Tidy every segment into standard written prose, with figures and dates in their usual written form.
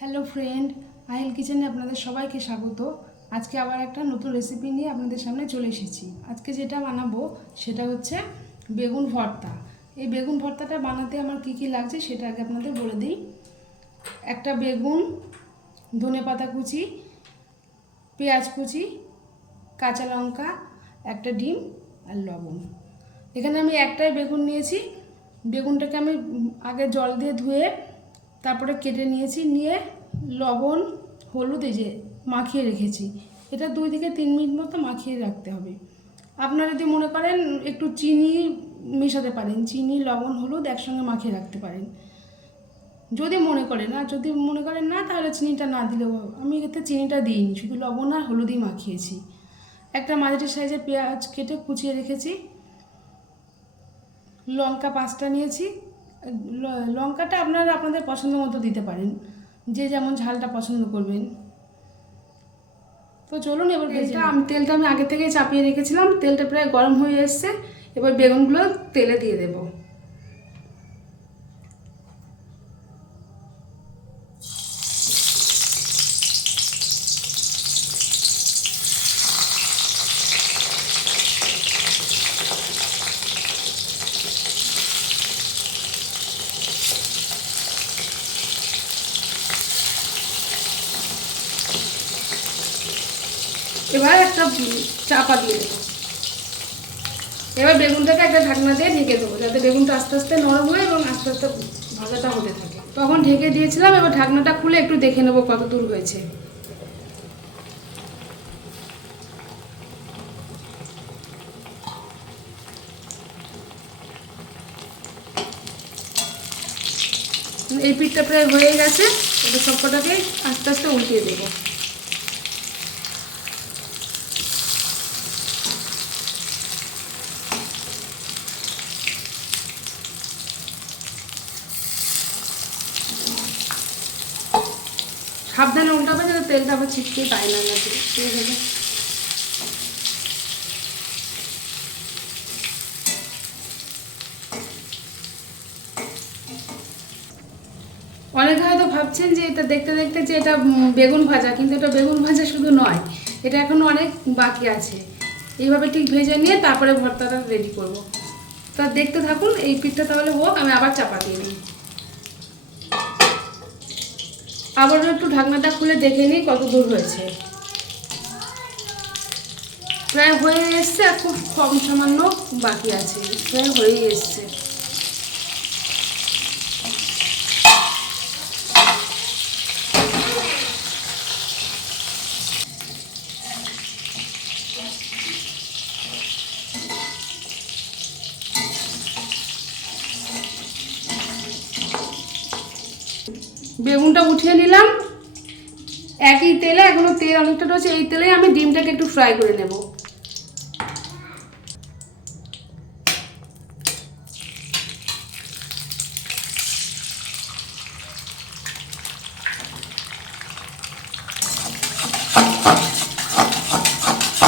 Hello friend, Ahil কিচেনে আপনাদের সবাইকে স্বাগত। আজকে আবার একটা নতুন রেসিপি নিয়ে আপনাদের সামনে চলে এসেছি। আজকে যেটা বানাবো সেটা হচ্ছে বেগুন ভর্তা। এই বেগুন ভর্তাটা বানাতে আমার কি কি লাগছে সেটা আগে আপনাদের বলে দিই। একটা বেগুন, ধনেপাতা কুচি, পেঁয়াজ কুচি, কাঁচা লঙ্কা, একটা ডিম আর লবণ। এখানে আমি একটাই বেগুন নিয়েছি। বেগুনটাকে আমি আগে জল দিয়ে ধুয়ে তারপরে কেটে নিয়েছি, নিয়ে লবণ হলুদ এই যে মাখিয়ে রেখেছি। এটা 2 থেকে 3 মিনিট মতো মাখিয়ে রাখতে হবে। আপনারা যদি মনে করেন একটু চিনি মেশাতে পারেন, চিনি লবণ হলুদ একসঙ্গে মাখিয়ে রাখতে পারেন যদি মনে করেন। আর যদি মনে করেন না, তাহলে চিনিটা না দিলেও। আমি এতে চিনিটা দিইনি, শুধু লবণ আর হলুদই মাখিয়েছি। একটা মাঝারি সাইজের পেঁয়াজ কেটে কুচিয়ে রেখেছি। লঙ্কা 5টা নিয়েছি। লঙ্কাটা আপনারা আপনাদের পছন্দ মতো দিতে পারেন, যে যেমন ঝালটা পছন্দ করবেন। তো চলুন এবার তেলটা আমি আগে থেকে চাপিয়ে রেখেছিলাম। তেলটা প্রায় গরম হয়ে এসছে। এবার বেগুনগুলো তেলে দিয়ে দেবো। এবার একটা চাপা দিয়ে দেবো। এবার বেগুনটাকে একটা ঢাকনা দিয়ে ঢেকে দেবো, যাতে বেগুনটা আস্তে আস্তে নরম হয় এবং আস্তে আস্তে ভাজাটা হতে থাকে। তখন ঢেকে দিয়েছিলাম। এবার ঢাকনাটা খুলে একটু দেখে নেবো কত দূর হয়েছে। এই পিঠটা প্রায় হয়ে গেছে। এবার সবকটাকে আস্তে আস্তে উল্টিয়ে দেবো। সাবধানে উল্টাবে, যাতে তেলটা আবার ছিটকে পায় না যাতে। অনেকে হয়তো ভাবছেন যে এটা দেখতে দেখতে যে এটা বেগুন ভাজা, কিন্তু এটা বেগুন ভাজা শুধু নয়, এটা এখনও অনেক বাকি আছে। এইভাবে ঠিক ভেজে নিয়ে তারপরে ভর্তাটা রেডি করব। তা দেখতে থাকুন। এই পিঠটা তাহলে হোক, আমি আবার চাপা দিয়ে নিই। আবারও একটু ঢাকনাটা খুলে দেখে নিই কত দূর হয়েছে। প্রায় হয়ে এসছে, আর খুব কম সামান্য বাকি আছে। প্রায় হয়েই এসছে। বেগুনটা উঠিয়ে নিলাম একই তেলে। এখনো তেল অনেকটা রয়েছে। এই তেলে আমি ডিমটাকে একটু ফ্রাই করে নেব।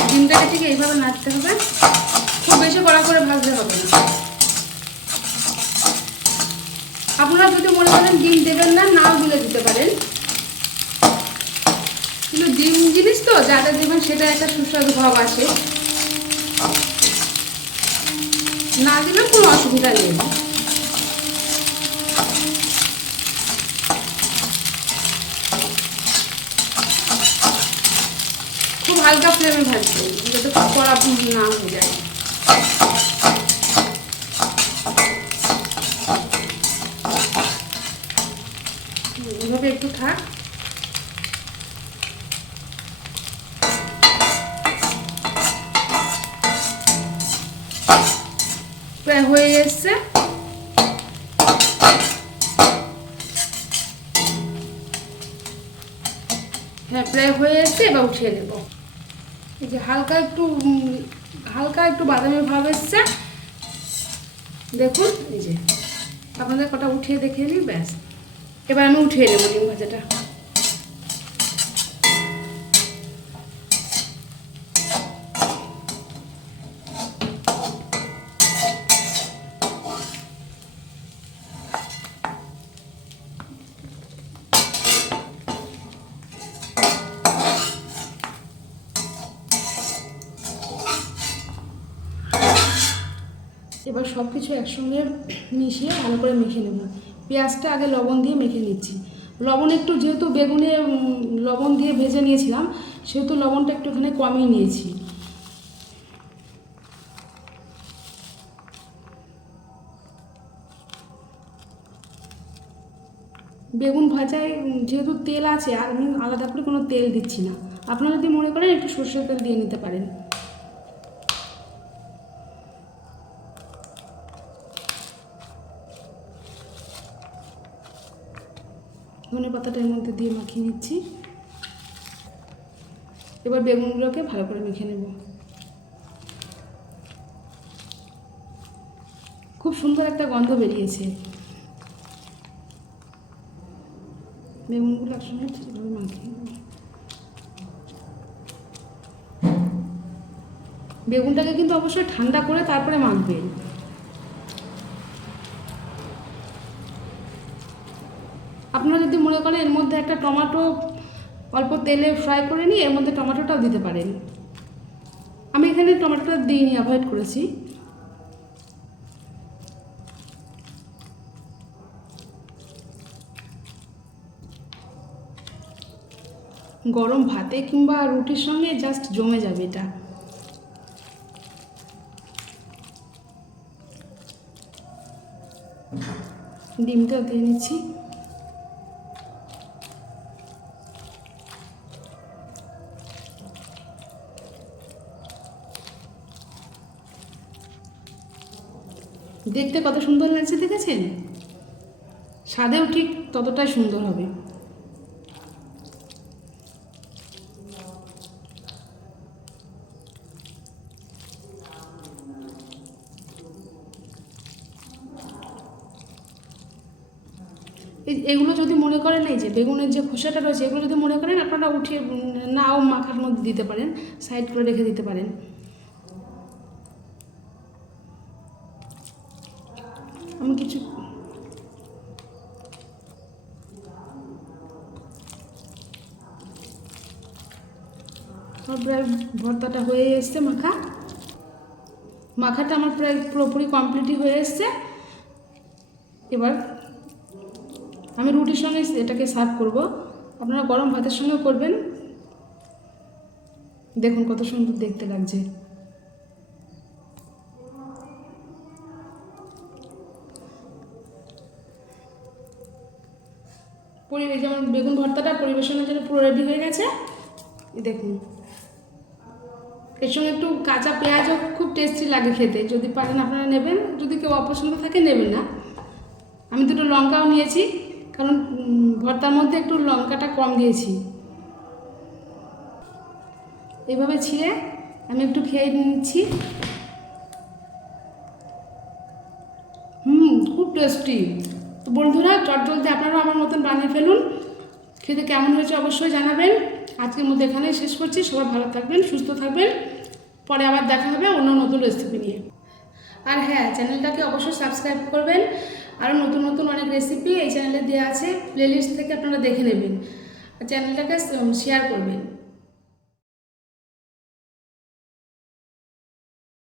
ডিমটাকে ঠিক এইভাবে নাড়তে হবে, খুব বেশি কড়া করে ভাজতে হবে না। আপনারা যদি মনে করেন ডিম দেবেন না, নাও দিলে দিতে পারেন, কিন্তু ডিম জিনিস তো যাটা দেবেন সেটা একটা সুস্বাদু ভাব আসে। না দিলেও কোনো অসুবিধা নেই। খুব হালকা ফ্লেমে ভাজবেন, যাতে খুব কড়া না হয়ে যায়। এভাবে একটু থাক। প্রায় হয়ে এসছে। হ্যাঁ, প্রায় হয়ে এসছে। এবার উঠিয়ে নেব। এই যে হালকা একটু বাদামি ভাব এসছে, দেখুন। এই যে আপনাদের কটা উঠিয়ে দেখে নিই, ব্যাস। এবার আমি উঠিয়ে নেব ডিম ভাজাটা। এবার সব কিছু একসঙ্গে মিশিয়ে ভালো করে মেখে নেব। পেঁয়াজটা আগে লবণ দিয়ে মেখে নিচ্ছি। লবণ একটু, যেহেতু বেগুনে লবণ দিয়ে ভেজে নিয়েছিলাম, সেহেতু লবণটা একটুখানি কমই নিয়েছি। বেগুন ভাজায় যেহেতু তেল আছে, আর আমি আলাদা করে কোনো তেল দিচ্ছি না। আপনারা যদি মনে করেন একটু সরষের তেল দিয়ে নিতে পারেন। ধনে পাতাটা এর মধ্যে দিয়ে মাখিয়ে নিচ্ছি। এবার বেগুনগুলোকে ভালো করে মেখে নেব। খুব সুন্দর একটা গন্ধ বেরিয়েছে। বেগুনগুলো একসঙ্গে ঠিকভাবে মাখিয়ে নেব। বেগুনটাকে কিন্তু অবশ্যই ঠান্ডা করে তারপরে মাখবেন। আপনারা যদি মনে করেন এর মধ্যে একটা টমেটো অল্প তেলে ফ্রাই করে নিয়ে এর মধ্যে টমেটোটাও দিতে পারেন। আমি এখানে টমেটোটা দিইনি, অ্যাভয়েড করেছি। গরম ভাতে কিংবা রুটির সঙ্গে জাস্ট জমে যাবে এটা। ডিমটাও দিয়ে নিচ্ছি। দেখতে কত সুন্দর লাগছে দেখেছেন? স্বাদেও ঠিক ততটাই সুন্দর হবে। এগুলো যদি মনে করেন, এই যে বেগুনের যে খোসাটা রয়েছে, এগুলো যদি মনে করেন আপনারা উঠিয়ে নাও মাখার মধ্যে দিতে পারেন, সাইড করে রেখে দিতে পারেন। আমি কিছু প্রায় ভর্তাটা হয়ে এসছে। মাখাটা আমার প্রায় পুরোপুরি কমপ্লিটই হয়ে এসছে। এবার আমি রুটির সঙ্গে এটাকে সার্ভ করব। আপনারা গরম ভাতের সঙ্গেও করবেন। দেখুন কত সুন্দর দেখতে লাগছে। যেমন বেগুন ভর্তাটা পরিবেশনের জন্য পুরো রেডি হয়ে গেছে। দেখুন, এর সঙ্গে একটু কাঁচা পেঁয়াজও খুব টেস্টি লাগে খেতে। যদি পারেন আপনারা নেবেন, যদি কেউ অপছন্দ থাকে নেবেন না। আমি দুটো লঙ্কাও নিয়েছি, কারণ ভর্তার মধ্যে একটু লঙ্কাটা কম দিয়েছি। এইভাবে ছিঁড়ে আমি একটু খেয়ে নিচ্ছি। খুব টেস্টি। তো বন্ধুরা, চটজলদি আপনারাও আমার মতন বানিয়ে ফেলুন। খেতে কেমন হয়েছে অবশ্যই জানাবেন। আজকের মধ্যে এখানেই শেষ করছি। সবাই ভালো থাকবেন, সুস্থ থাকবেন। পরে আবার দেখা হবে অন্য নতুন রেসিপি নিয়ে। আর হ্যাঁ, চ্যানেলটাকে অবশ্যই সাবস্ক্রাইব করবেন। আরও নতুন নতুন অনেক রেসিপি এই চ্যানেলে দেওয়া আছে, প্লেলিস্ট থেকে আপনারা দেখে নেবেন। চ্যানেলটাকে শেয়ার করবেন।